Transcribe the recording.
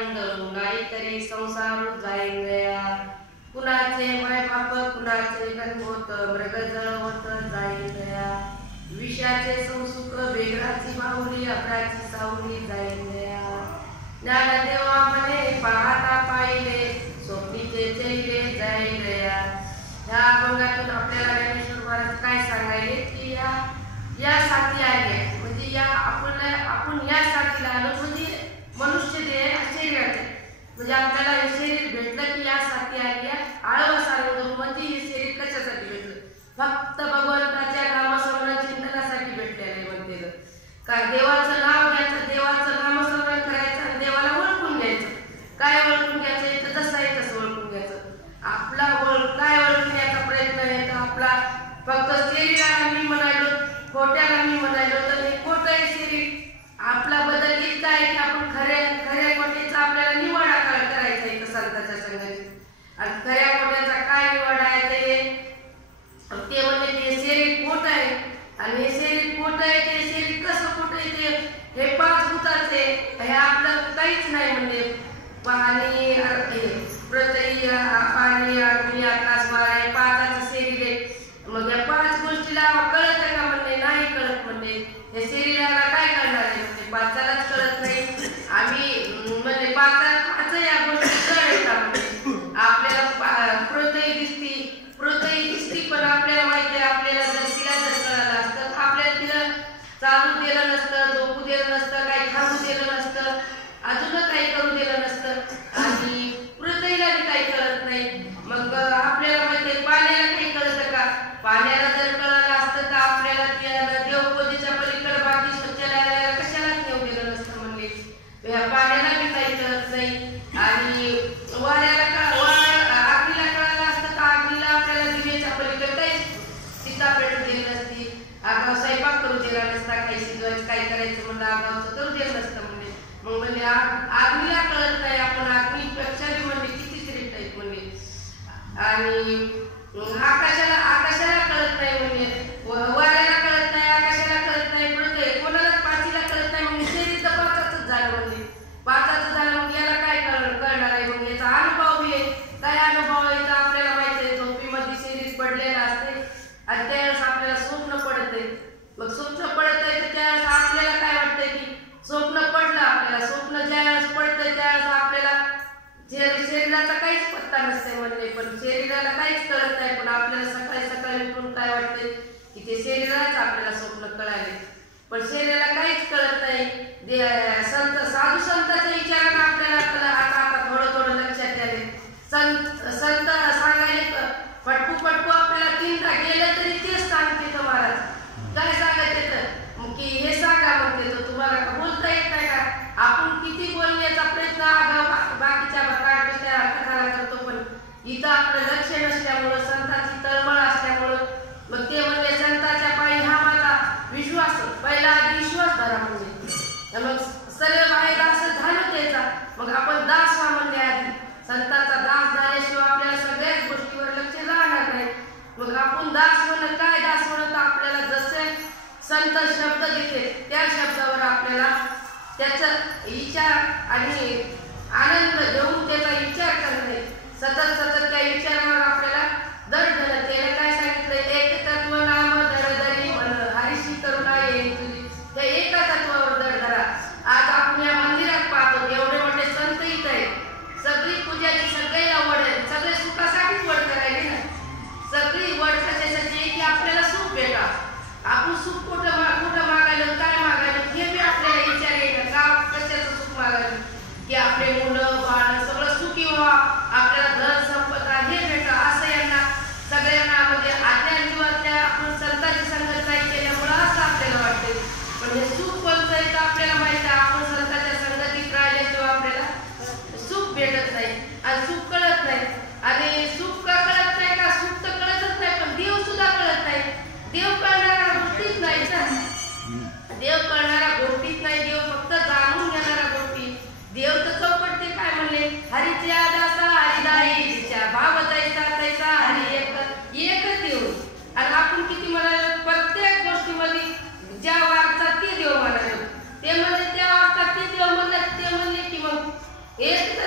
वळण धरून नाहीतरी संसार जाईन दया. कुणाचे माय बाप कुणाचे गणहोत मृग जळवत जाईन दया. विषाचे संसुख वेगळाची बाहुली अकराची सावली जाईन दया. ज्ञानदेवा म्हणे पाहता पाहिले स्वप्नीचे चेले जाईन दया. ह्या अभंगातून आपल्याला ज्ञानेश्वर महाराज काय सांगायले की या साथी आल्या म्हणजे आपण या साथीला आलो म्हणजे मनुष्य देह शरीराचे म्हणजे आपल्याला हे शरीर भेटलं की या साथी आल्या. आळवा सांगतो म्हणजे हे शरीर कशासाठी भेटलं? फक्त भगवंताच्या नामस्मरण चिंतनासाठी भेटलेलं म्हणते. काय देवाचं नाव घ्यायचं, देवाचं नामस्मरण करायचं आणि देवाला ओळखून घ्यायचं. काय ओळखून घ्यायचं? इथं जसं आहे तसं ओळखून घ्यायचं. आपला काय ओळखण्याचा प्रयत्न आहे तर आपला फक्त शरीराला मी म्हणालो, खोट्याला मी म्हणालो तर हे खोटं आहे शरीर. आपला बदल इतका आहे की आपण खऱ्या खोट्याचा आपल्याला निवाडा करायचा आहे संतांच्या संगतीत. आणि खऱ्या खोट्याचा काय निवाडा आहे ते म्हणजे ते शरीर खोटं आहे. आणि हे शरीर खोटं आहे ते शरीर कसं खोटं आहे हे 5 भूताचे हे आपलं काहीच नाही म्हणजे पाणी पृथ्वी पाणी अग्नी आकाश वारा हे 5चं शरीर आहे. मग या 5 गोष्टीला कळत आहे का म्हणणे? नाही कळत म्हणणे. या शरीराला काय करणार आहे म्हणजे 5लाच कळत नाही. आम्ही म्हणजे 5 या गोष्टी कळत का म्हणजे आपल्याला पृथ्वी दिसती पण आपल्याला माहिती आहे आपल्याला जर तिला जर कळालं असतं आपल्याला तिला चालू दिलं नसतं, झोपू दिलं नसतं, काही खाऊ दिलं नसतं, अजून काही करू दिलं नसतं. आणि पृथ्वीला काही कळत नाही. मग आपल्याला माहिती आहे पाण्याला काही कळतं का? पाण्याला जर कळालं असतं तर आपल्याला त्या देवपूजेच्या पलीकडे बाकी शौचालयाला कशालाच नेऊ दिलं नसतं म्हणले. पाण्याला बी काही कळत नाही. आणि अग्नीला कळालं असतं तर अग्नीला आपल्याला दिव्याच्या पलीकडे काही सीता पेटू दिली नसती, आगाव स्वयंपाक करू दिला नसता, काही शिजवायचं काही करायचं म्हणलं आगावचं करू दिलं नसतं म्हणले. मग म्हणजे अग्नीला कळत नाही. आपण अग्नीपेक्षा बी म्हणजे किती श्रेष्ठ आहेत म्हणले. आणि आकाशाला कळत नाही म्हणजे वाऱ्याला कळत नाही, आकाशाला कळत नाही, पृथ्वी कोणालाच 5ला कळत नाही. म्हणजे शरीर तर 5च झालं म्हणजे 5च झालं. मग याला काय कळणार आहे? मग याचा अनुभव बी आहे. काय अनुभव आहे तर आपल्याला माहिती आहे झोपीमध्ये शरीर पडलेलं असते आणि त्यावेळेस आपल्याला स्वप्न पडते. मग स्वप्न पडत आहे तर त्यावेळेस आपल्याला काय वाटतंय की स्वप्न पडलं. आपल्याला स्वप्न ज्यावेळेस पडतंय त्यावेळेस आपल्याला शरीराचा काहीच पत्ता नसते म्हणले. पण शरीराला काहीच कळत नाही. पण आपल्याला सकाळी उठून काय वाटतंय की ते शरीराच आपल्याला स्वप्न कळाले. पण शरीराला काहीच कळत नाही. साधू संतांच्या विचारानं आपल्याला आता थोडं लक्षात आले. संत सांगायले पटकू आपल्याला 3दा गेलं तरी तेच सांगते तर महाराज. काय सांगायचे तर की हे सांगा म्हणते तर तुम्हाला का बोलता येत नाही का? आपण किती बोलण्याचा प्रयत्न बाकीच्या कथाला करतो पण इथं आपलं लक्ष नसल्यामुळं संतांची तळमळ असल्यामुळं मग ते म्हणजे संतांच्या पायी हा माझा विश्वास पहिला आधी विश्वास धरा म्हणजे मग सर्व बाहेर असं झालं त्याचा मग आपण दास व्हा म्हणले. आधी संतांचा दास झाल्याशिवाय आपल्याला सगळ्याच गोष्टीवर लक्ष राहणार नाही. मग आपण दास म्हणत काय दास म्हणत आपल्याला जसे संत शब्द देते त्या शब्दावर आपल्याला त्याचा विचार आणि आनंद घेऊन त्याचा विचार करणे. सतत त्या विचारावर आपल्याला दर धरत त्याला काय सांगितलं? एक तत्व नाम धरधरी म्हण हरिशी करुणा येईल तुझी. त्या एका तत्वावर दर धरा. आज आपण या मंदिरात पाहतो एवढे मोठे संत इथं आहेत. सगळी पूजाची सगळ्याला वड आहे. सगळे सुखासाठीच वड करायले ना. सगळी वड कशासाठी आहे की आपल्याला सुख भेटा. आपण सुख कुठं मागायला काय मागायला हे बी आपल्याला विचार येईल का? कशाचं सुख मागायला की आपले मुलं बाळ सगळं सुखी व्हा, आपल्याला धन संपदा हे भेटा असं यांना सगळ्यांना म्हणजे आज्ञांच्या आपण संतांची संगत नाही केल्यामुळं असं आपल्याला वाटते. पण हे सुख कोणतं आहे तर आपल्याला माहिती आहे. आपण संतांच्या संगतीत राहिल्याशिवाय आपल्याला सुख भेटत नाही आणि सुख कळत नाही. आणि सुख का कळत नाही का? सुख तर कळतच नाही पण देव सुद्धा कळत नाही. देव कळणारा गोष्टीच नाही ना. देव कळणारा गोष्टीच नाही. देव फक्त जाणून घेणारा गोष्टी. देव तर चौपट ते काय म्हणले हरिच्या दासा हरिदाई एक